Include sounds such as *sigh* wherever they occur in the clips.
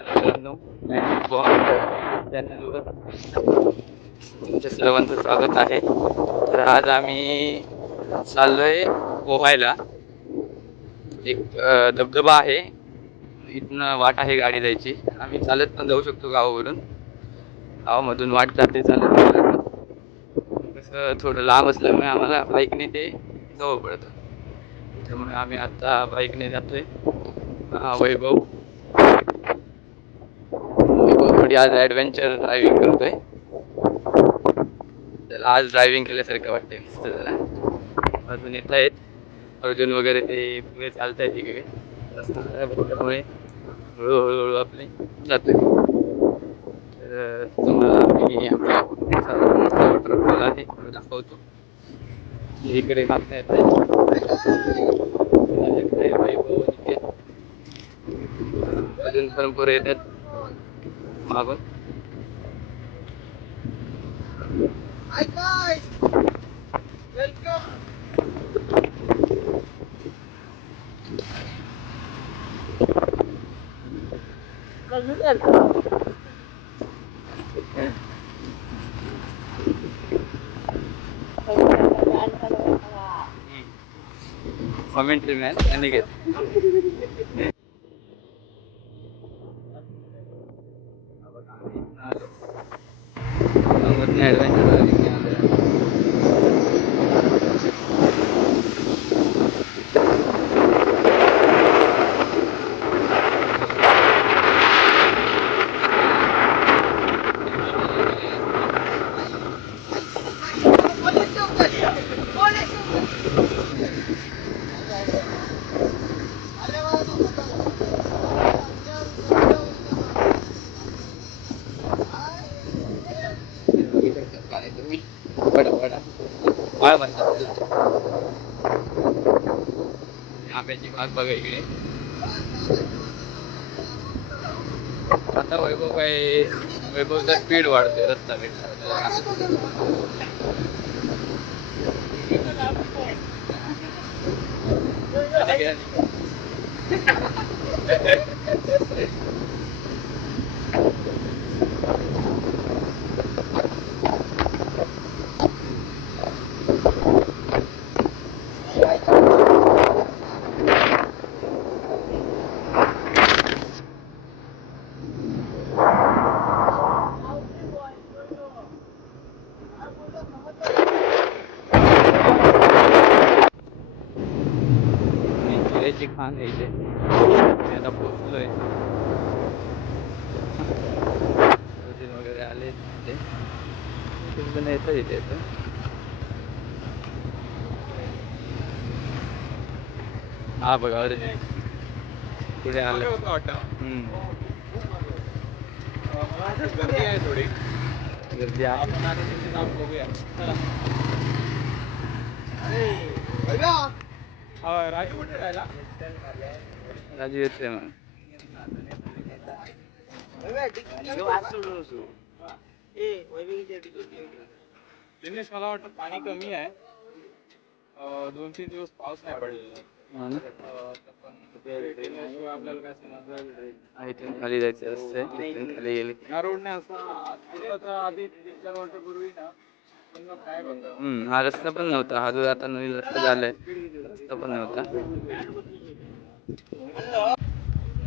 मित्रांनो चॅनलवर तुमच्या सर्वांचं स्वागत आहे. तर आज आम्ही चाललोय पोहायला. एक धबधबा आहे. इथनं वाट आहे गाडी जायची. आम्ही चालत पण जाऊ शकतो गावावरून. गावामधून वाट जाते चालत. कसं थोडं लांब असल्यामुळे आम्हाला बाईकने ते जवळ पडतं. त्यामुळे आम्ही आता बाईकने जातोय. हा वैभव. मी आज ॲडव्हेंचर ड्रायव्हिंग करतोय. त्याला आज ड्रायव्हिंग केल्यासारखं वाटतंय मस्त जरा. अजून येत आहेत. अर्जुन वगैरे ते पुढे चालत आहेत तिकडे त्यामुळे खराब हळूहळू हळू आपले जातोय. तर तुम्हाला मी आमच्या वॉटरफॉल आहे दाखवतो. इकडे मागण्या येत आहे. पण पुरे येतात Magot. Hi guys! Welcome! Kazuzel! Commentary man, Aniket. काय म्हणतात आंब्याची बाग बघा इकडे आता वैभव काय वैभवचा स्पीड वाढते रस्ता *laughs* *laughs* भेटला जिऱ्याची आहे मी आता वगैरे आले इथे तिथून येतं इथे येतं हा बघा अर्जुन पुढे आले? गर्दी आहे. थोडी गर्दी आहे राजू कुठे राहिला राजू येतोय मग. दिनेश मला वाटतं पाणी कमी आहे. अं, दोन तीन दिवस पाऊस नाही पडलेला हा आपल्याला काय समजणार हा, इथून खाली जायचं रस्ते. इथून खाली गेले. या रोडने असं. आता आधी तीन चार वर्षापूर्वी ना हम्म हा रस्ता पण नव्हता. हा जो आता नवीन रस्ता झालाय रस्ता पण नव्हता.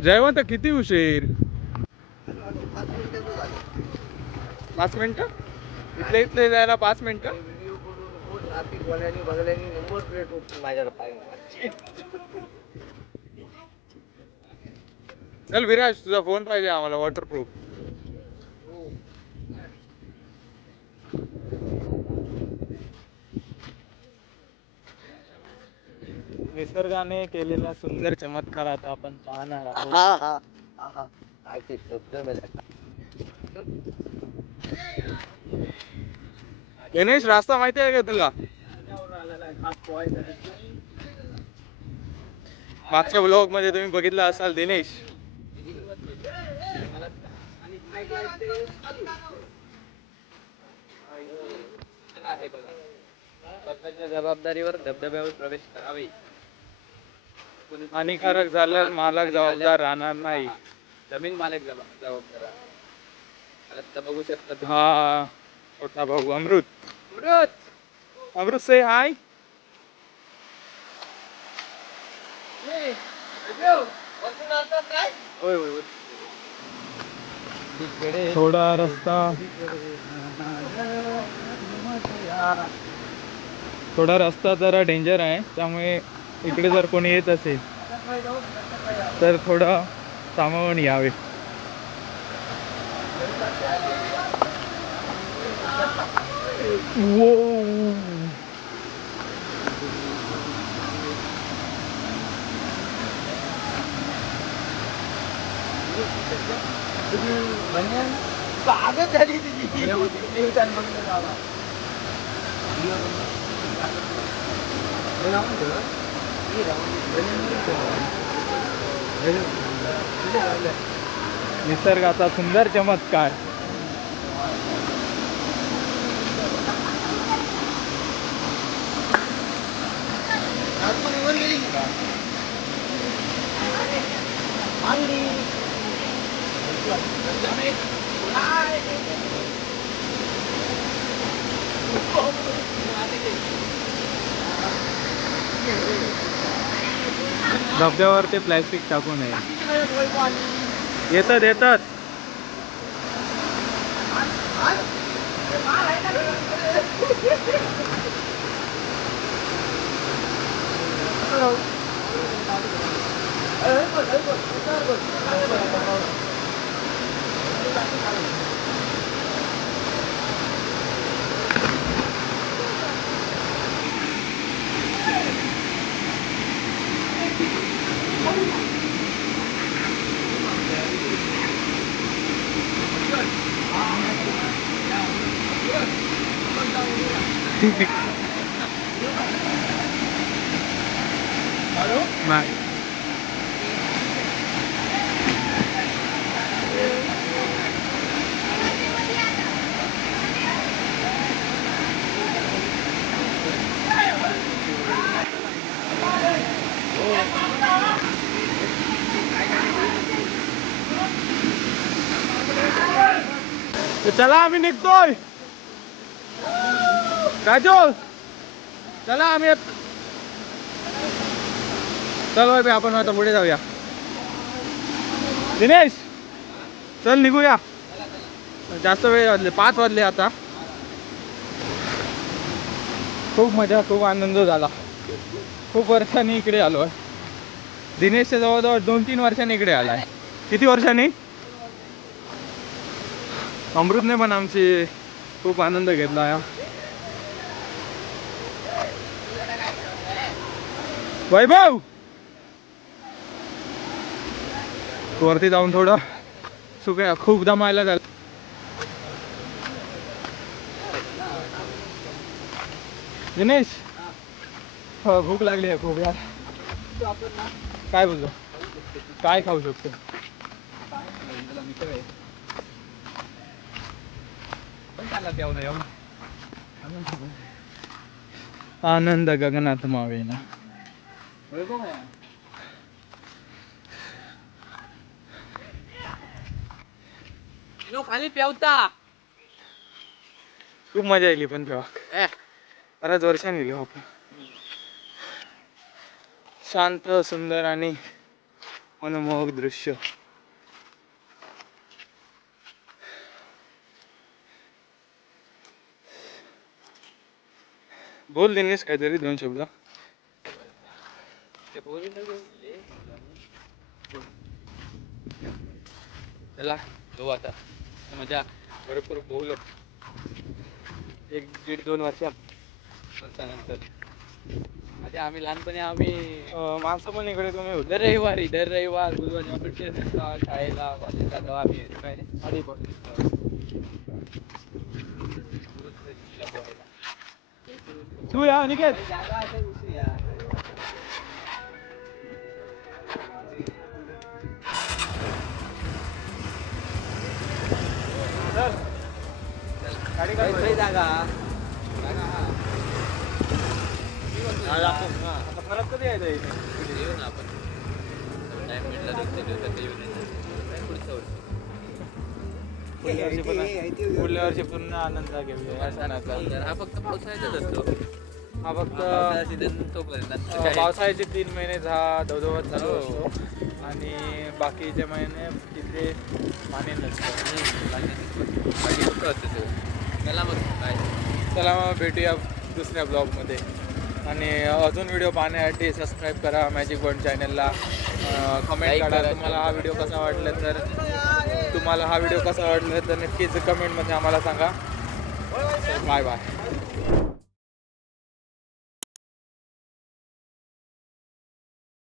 जयवंत किती उशीर? पाच मिनिट? इथले इथले जायला पाच मिनिट? चल विराज तुझा फोन पाहिजे आम्हाला वॉटरप्रूफ निसर्गाने केलेला सुंदर चमत्कार आता आपण पाहणार आहोत. गणेश रास्ता माहिती आहे का तुला? मागच्या ब्लॉगमध्ये तुम्ही बघितलं असाल दिनेश. जबाबदारीवर धबधब्यावर प्रवेश करावे. हानिकारक झाल्यास मालक जबाबदार राहणार नाही जमीन मालक जबा- जबाबदार. आता बघू शकता तुम्ही. हा छोटा भाऊ अमृत अमृत! अमृत से हाय ए, रघु, वरतून आणतात काय? होय होय होय. थोडा रस्ता थोडा रस्ता जरा डेंजर आहे त्यामुळे इकडे जर कोणी येत असेल तर थोडं सामावून यावे. निसर्गाचा सुंदर चमत्कार. धबधब्यावर ते प्लॅस्टिक टाकू नये येतात येतात. नाही तर चला आम्ही निघतोय राजू चला आम्ही आत- चल बाई आपण आता पुढे जाऊया. दिनेश चल निघूया. जास्त वेळ वाजले पाच वाजले आता. खूप मजा खूप आनंद झाला. खूप वर्षांनी इकडे आलो आहे. दिनेशच्या जवळजवळ दोन तीन वर्षांनी इकडे आलाय. किती वर्षांनी? अमृतने पण आमची खूप आनंद घेतला आहे वैभव! वरती जाऊन थोडं सुक्या खूप दमायला झालं. दिनेश! हो भूक लागली आहे खूप यार. काय बोलतो काय खाऊ शकतो? आनंद गगनात मावेना. नो खाली पेवता खूप मजा येईल पण तेव्हा. ए, बऱ्याच वर्षांनी गेलो आपण. शांत सुंदर आणि मनमोहक दृश्य. बोल दिनेश काहीतरी दोन शब्द. चला जाऊ आता. मजा. भरपूर बोललो एक दीड दोन वर्षानंतर. आधी आम्ही लहानपणी आम्ही माणसं पण इकडे तुम्ही होते. दर रविवारी दर रविवार बुधवारी शाळेला कॉलेजला तेव्हा आम्ही. काय. तू या निकेत. हा, आता परत कधी यायचं इथे येऊ ना आपण टाइम भेटला दोन तीन दिवसात येऊन येणार. काय पुढचं पुढल्या वर्षी पण पुढल्या वर्षी पूर्ण आनंद घेऊया या सणाचा हा फक्त पावसाळ्यातच असतो हा फक्त पावसाळा सीझन तोपर्यंत नंतर अं, काय- पावसाळ्याचे तीन महिने हा धबधबा चालू असतो आणि बाकीचे महिने तिथे पाणी नसतं हम्म, बाकी बाकी कुठं असतं ते मला मग काय चला मग भेटूया दुसऱ्या ब्लॉगमध्ये. आणि अजून व्हिडिओ पाहण्यासाठी सबस्क्राईब करा मॅजिक वन चॅनलला कमेंट करा. तुम्हाला हा व्हिडिओ कसा वाटला तर. तुम्हाला हा व्हिडिओ कसा वाटला तर नक्कीच कमेंटमध्ये आम्हाला सांगा. Bye bye